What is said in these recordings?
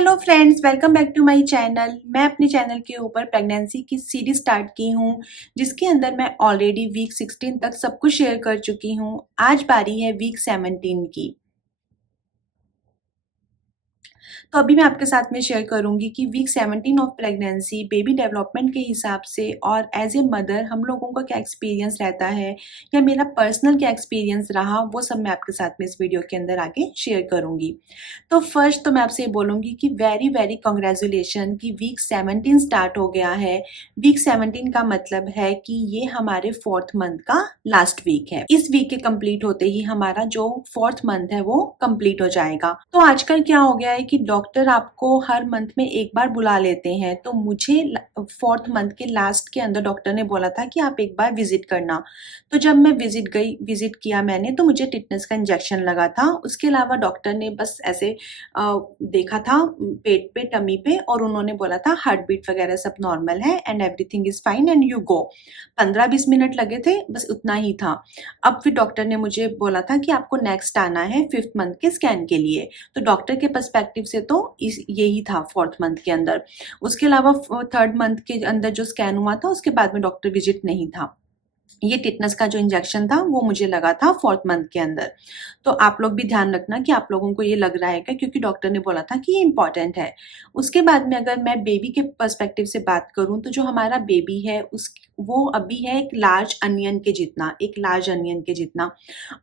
Hello friends, welcome back to my channel. मैं अपने channel के ऊपर प्रेगनेंसी की सीरीज स्टार्ट की हूँ, जिसके अंदर मैं ऑलरेडी वीक 16 तक सब कुछ शेयर कर चुकी हूँ। आज बारी है वीक 17 की। तो अभी मैं आपके साथ में शेयर करूंगी कि week 17 of pregnancy baby development के हिसाब से और एज ए मदर हम लोगों का क्या एक्सपीरियंस रहता है या मेरा पर्सनल क्या एक्सपीरियंस रहा, वो सब मैं आपके साथ में इस वीडियो के अंदर आगे शेयर करूंगी। तो फर्स्ट तो मैं आपसे ये बोलूंगी कि वेरी वेरी कॉन्ग्रेचुलेशन कि वीक 17 स्टार्ट हो गया है। वीक 17 का मतलब है कि ये हमारे 4th मंथ का लास्ट वीक है। इस वीक के कंप्लीट होते ही हमारा जो 4th मंथ है वो कंप्लीट हो जाएगा। तो आजकल क्या हो गया है कि डॉक्टर आपको हर मंथ में एक बार बुला लेते हैं। तो मुझे 4th मंथ के लास्ट के अंदर डॉक्टर ने बोला था कि आप एक बार विजिट करना। तो जब मैं विजिट किया मैंने, तो मुझे टिटनेस का इंजेक्शन लगा था। उसके अलावा डॉक्टर ने बस ऐसे देखा था पेट पे, टमी पे, और उन्होंने बोला था हार्ट बीट वगैरह सब नॉर्मल है and everything is fine and you go. 15-20 minute लगे थे, बस उतना ही था। अब फिर डॉक्टर ने मुझे बोला था कि आपको नेक्स्ट आना है 5th मंथ के स्कैन के लिए। तो डॉक्टर के पर्सपेक्टिव से तो यही था 4th मंथ के अंदर। उसके अलावा 3rd मंथ के अंदर जो स्कैन हुआ था उसके बाद में डॉक्टर विजिट नहीं था। ये टिटनेस का जो इंजेक्शन था वो मुझे लगा था 4th मंथ के अंदर। तो आप लोग भी ध्यान रखना कि आप लोगों को ये लग रहा है क्या, क्योंकि डॉक्टर ने बोला था कि ये इंपॉर्टेंट है। उसके बाद में अगर मैं बेबी के पर्सपेक्टिव से बात करूं, तो जो हमारा बेबी है वो अभी है एक लार्ज अनियन के जितना,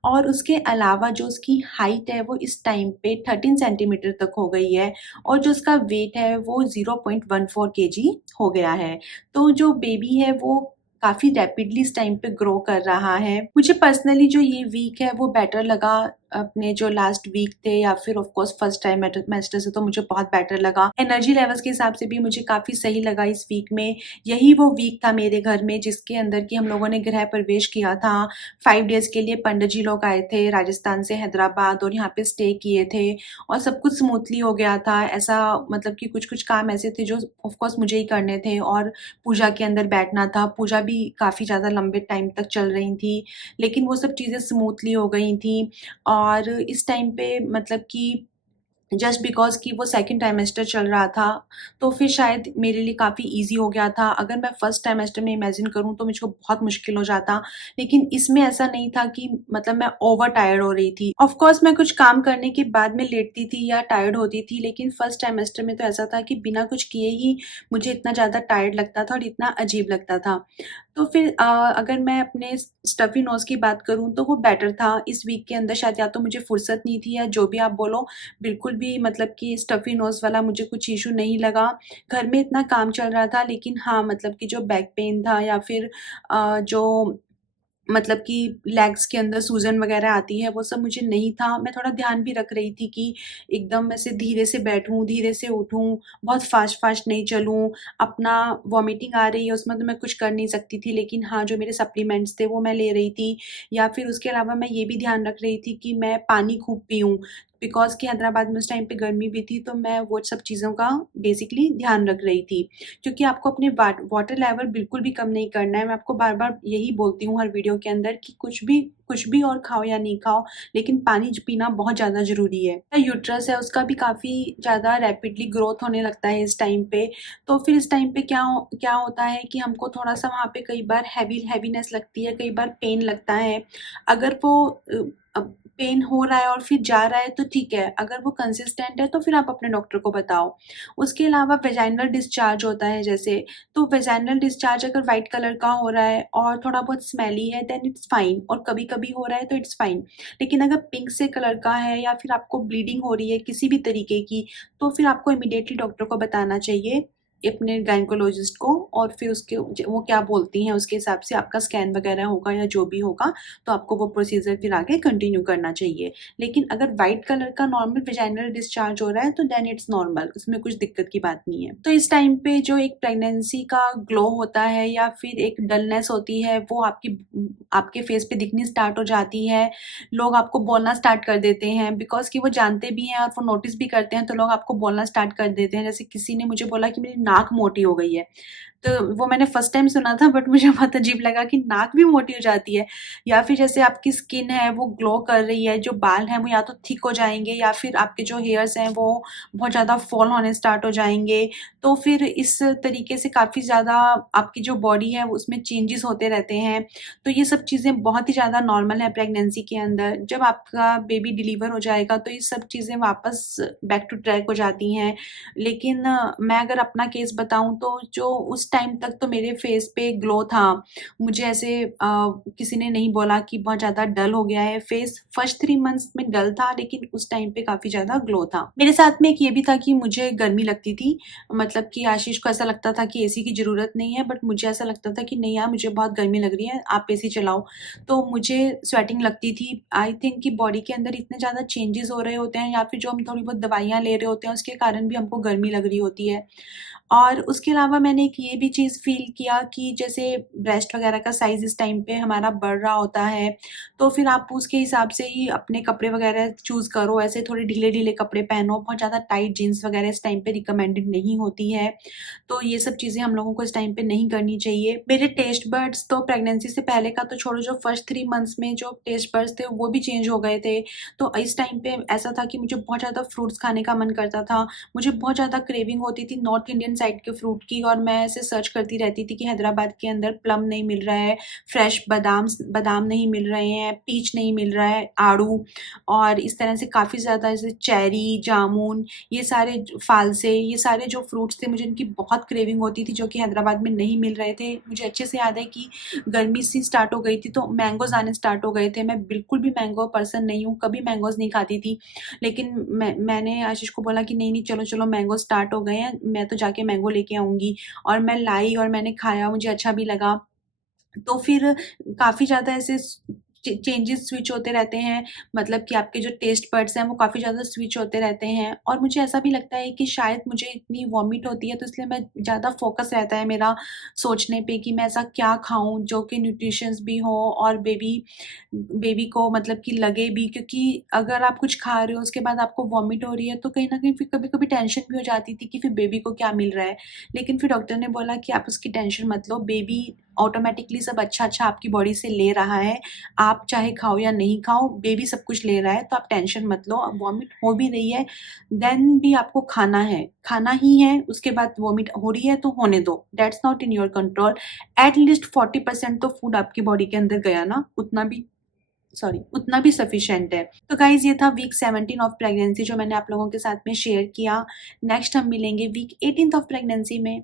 और उसके अलावा जो उसकी हाइट है वो इस टाइम पे 13 सेंटीमीटर तक हो गई है, और जो उसका वेट है वो 0.14 kg हो गया है। तो जो बेबी है वो काफ़ी रैपिडली इस टाइम पे ग्रो कर रहा है। मुझे पर्सनली जो ये वीक है वो बेटर लगा अपने जो लास्ट वीक थे, या फिर ऑफ कोर्स फर्स्ट ट्राइमेस्टर से तो मुझे बहुत बेटर लगा। एनर्जी लेवल्स के हिसाब से भी मुझे काफ़ी सही लगा इस वीक में। यही वो वीक था मेरे घर में जिसके अंदर कि हम लोगों ने गृह प्रवेश किया था। 5 डेज़ के लिए पंडित जी लोग आए थे राजस्थान से हैदराबाद, और यहाँ पे स्टे किए थे, और सब कुछ स्मूथली हो गया था। ऐसा मतलब कि कुछ-कुछ काम ऐसे थे जो ऑफ कोर्स मुझे ही करने थे, और पूजा के अंदर बैठना था। पूजा भी काफ़ी ज़्यादा लंबे टाइम तक चल रही थी, लेकिन वो सब चीज़ें स्मूथली हो गई थी। और इस टाइम पे मतलब कि जस्ट बिकॉज़ कि वो सेकंड ट्राइमेस्टर चल रहा था, तो फिर शायद मेरे लिए काफ़ी ईज़ी हो गया था। अगर मैं फर्स्ट ट्राइमेस्टर में इमेजिन करूँ तो मुझको बहुत मुश्किल हो जाता, लेकिन इसमें ऐसा नहीं था कि मतलब मैं ओवर टायर्ड हो रही थी। ऑफ कोर्स मैं कुछ काम करने के बाद में लेटती थी या टायर्ड होती थी, लेकिन फर्स्ट ट्राइमेस्टर में तो ऐसा था कि बिना कुछ किए ही मुझे इतना ज़्यादा टायर्ड लगता था और इतना अजीब लगता था। तो फिर अगर मैं अपने स्टफ़ी नोज़ की बात करूँ तो वो बेटर था इस वीक के अंदर। शायद या तो मुझे फुर्सत नहीं थी या जो भी आप बोलो, बिल्कुल भी मतलब कि स्टफ़ी नोज़ वाला मुझे कुछ इश्यू नहीं लगा। घर में इतना काम चल रहा था, लेकिन हाँ, मतलब कि जो बैक पेन था या फिर जो मतलब कि लेग्स के अंदर सूजन वगैरह आती है, वो सब मुझे नहीं था। मैं थोड़ा ध्यान भी रख रही थी कि एकदम ऐसे धीरे से बैठूँ, धीरे से उठूँ, बहुत फ़ास्ट-फ़ास्ट नहीं चलूँ। अपना वॉमिटिंग आ रही है उसमें तो मैं कुछ कर नहीं सकती थी, लेकिन हाँ, जो मेरे सप्लीमेंट्स थे वो मैं ले रही थी। या फिर उसके अलावा मैं ये भी ध्यान रख रही थी कि मैं पानी खूब पीऊँ, बिकॉज़ कि हैदराबाद में उस टाइम पे गर्मी भी थी, तो मैं वो सब चीज़ों का बेसिकली ध्यान रख रही थी। क्योंकि आपको अपने वाटर लेवल बिल्कुल भी कम नहीं करना है। मैं आपको बार-बार यही बोलती हूँ हर वीडियो के अंदर कि कुछ भी और खाओ या नहीं खाओ, लेकिन पानी पीना बहुत ज़्यादा ज़रूरी है। यूट्रस है उसका भी काफ़ी ज़्यादा रैपिडली ग्रोथ होने लगता है इस टाइम पे। तो फिर इस टाइम पे क्या होता है कि हमको थोड़ा-सा वहाँ पे कई बार हैवीनेस लगती है, कई बार पेन लगता है। अगर वो पेन हो रहा है और फिर जा रहा है तो ठीक है, अगर वो कंसिस्टेंट है तो फिर आप अपने डॉक्टर को बताओ। उसके अलावा वेजाइनल डिस्चार्ज होता है जैसे, तो वेजाइनल डिस्चार्ज अगर व्हाइट कलर का हो रहा है और थोड़ा बहुत स्मेली है देन इट्स फाइन, और कभी-कभी हो रहा है तो इट्स फाइन। लेकिन अगर पिंक से कलर का है या फिर आपको ब्लीडिंग हो रही है किसी भी तरीके की, तो फिर आपको इमीडिएटली डॉक्टर को बताना चाहिए, अपने गायनेकोलॉजिस्ट को, और फिर वो क्या बोलती हैं उसके हिसाब से आपका स्कैन वगैरह होगा या जो भी होगा, तो आपको वो प्रोसीजर फिर आगे कंटिन्यू करना चाहिए। लेकिन अगर व्हाइट कलर का नॉर्मल वेजाइनल डिस्चार्ज हो रहा है तो देन इट्स नॉर्मल, उसमें कुछ दिक्कत की बात नहीं है। तो इस टाइम पे जो एक प्रेगनेंसी का ग्लो होता है या फिर एक डलनेस होती है वो आपके फेस पे दिखनी स्टार्ट हो जाती है। लोग आपको बोलना स्टार्ट कर देते हैं, बिकॉज़ कि वो जानते भी हैं और वो नोटिस भी करते हैं, तो लोग आपको बोलना स्टार्ट कर देते हैं। जैसे किसी ने मुझे बोला कि मेरी नाक मोटी हो गई है। तो वो मैंने फर्स्ट टाइम सुना था, बट मुझे बहुत अजीब लगा कि नाक भी मोटी हो जाती है, या फिर जैसे आपकी स्किन है वो ग्लो कर रही है, जो बाल हैं वो या तो थिक हो जाएँगे या फिर आपके जो हेयर्स हैं वो बहुत ज़्यादा फॉल होने स्टार्ट हो जाएँगे। तो फिर इस तरीके से काफ़ी ज़्यादा आपकी जो बॉडी है उसमें चेंजेस होते रहते हैं। तो ये सब चीज़ें बहुत ही ज़्यादा नॉर्मल है प्रेगनेंसी के अंदर। जब आपका बेबी डिलीवर हो जाएगा तो ये सब चीज़ें वापस बैक टू ट्रैक हो जाती हैं। लेकिन मैं अगर अपना केस बताऊँ तो जो उस टाइम तक तो मेरे फेस पे ग्लो था। मुझे ऐसे किसी ने नहीं बोला कि बहुत ज़्यादा डल हो गया है फेस। फर्स्ट 3 मंथ्स में डल था, लेकिन उस टाइम पे काफ़ी ज़्यादा ग्लो था। मेरे साथ में एक ये भी था कि मुझे गर्मी लगती थी, मतलब कि आशीष को ऐसा लगता था कि एसी की ज़रूरत नहीं है, बट मुझे ऐसा लगता था कि नहीं यार मुझे बहुत गर्मी लग रही है, आप एसी चलाओ। तो मुझे स्वेटिंग लगती थी। आई थिंक कि बॉडी के अंदर इतने ज़्यादा चेंजेज़ हो रहे होते हैं, या फिर जो हम थोड़ी बहुत दवाइयाँ ले रहे होते हैं उसके कारण भी हमको गर्मी लग रही होती है। और उसके अलावा मैंने एक ये भी चीज़ फ़ील किया कि जैसे ब्रेस्ट वग़ैरह का साइज़ इस टाइम पे हमारा बढ़ रहा होता है, तो फिर आप उसके हिसाब से ही अपने कपड़े वग़ैरह चूज़ करो, ऐसे थोड़े ढीले-ढीले कपड़े पहनो, बहुत ज़्यादा टाइट जीन्स वग़ैरह इस टाइम पे रिकमेंडेड नहीं होती है। तो ये सब चीज़ें हम लोगों को इस टाइम पे नहीं करनी चाहिए। मेरे टेस्ट बड्स तो प्रेगनेंसी से पहले का तो छोड़ो, जो फर्स्ट 3 मंथ्स में जो टेस्ट बड्स थे वो भी चेंज हो गए थे। तो इस टाइम पे ऐसा था कि मुझे बहुत ज़्यादा फ्रूट्स खाने का मन करता था। मुझे बहुत ज़्यादा क्रेविंग होती थी नॉर्थ इंडियन साइड के फ्रूट की, और मैं ऐसे सर्च करती रहती थी कि हैदराबाद के अंदर प्लम नहीं मिल रहा है, फ्रेश बादाम नहीं मिल रहे हैं, पीच नहीं मिल रहा है, आड़ू, और इस तरह से काफ़ी ज़्यादा ऐसे चेरी, जामुन, ये सारे फालसे, ये सारे जो फ्रूट्स थे मुझे इनकी बहुत क्रेविंग होती थी, जो कि हैदराबाद में नहीं मिल रहे थे। मुझे अच्छे से याद है कि गर्मी सी स्टार्ट हो गई थी तो मैंगोज़ आने स्टार्ट हो गए थे। मैं बिल्कुल भी मैंगो पर्सन नहीं हूँ, कभी मैंगोज़ नहीं खाती थी। लेकिन मैंने आशीष को बोला कि नहीं चलो मैंगो स्टार्ट हो गए हैं, मैं तो जाके मैंगो लेके आऊँगी, और मैं लाई और मैंने खाया, मुझे अच्छा भी लगा। तो फिर काफ़ी ज़्यादा ऐसे चेंजेस स्विच होते रहते हैं, मतलब कि आपके जो टेस्ट बड्स हैं वो काफ़ी ज़्यादा स्विच होते रहते हैं, और मुझे ऐसा भी लगता है कि शायद मुझे इतनी वॉमिट होती है तो इसलिए मैं ज़्यादा फोकस रहता है मेरा सोचने पे कि मैं ऐसा क्या खाऊं जो कि न्यूट्रिशंस भी हो और बेबी बेबी को मतलब कि लगे भी, क्योंकि अगर आप कुछ खा रहे हो उसके बाद आपको वॉमिट हो रही है तो कहीं ना कहीं फिर कभी कभी टेंशन भी हो जाती थी कि फिर बेबी को क्या मिल रहा है। लेकिन फिर डॉक्टर ने बोला कि आप उसकी टेंशन मत लो, बेबी ऑटोमेटिकली सब अच्छा आपकी बॉडी से ले रहा है, आप चाहे खाओ या नहीं खाओ, बेबी सब कुछ ले रहा है, तो आप टेंशन मत लो। अब वॉमिट हो भी रही है, देन भी आपको खाना ही है, उसके बाद वॉमिट हो रही है तो होने दो, that's not in your control. At least 40% तो फूड आपकी बॉडी के अंदर गया ना, उतना भी सफिशिएंट है। तो गाइज ये था वीक 17 ऑफ प्रेगनेंसी जो मैंने आप लोगों के साथ में शेयर किया। नेक्स्ट हम मिलेंगे वीक 18 ऑफ प्रेगनेंसी में।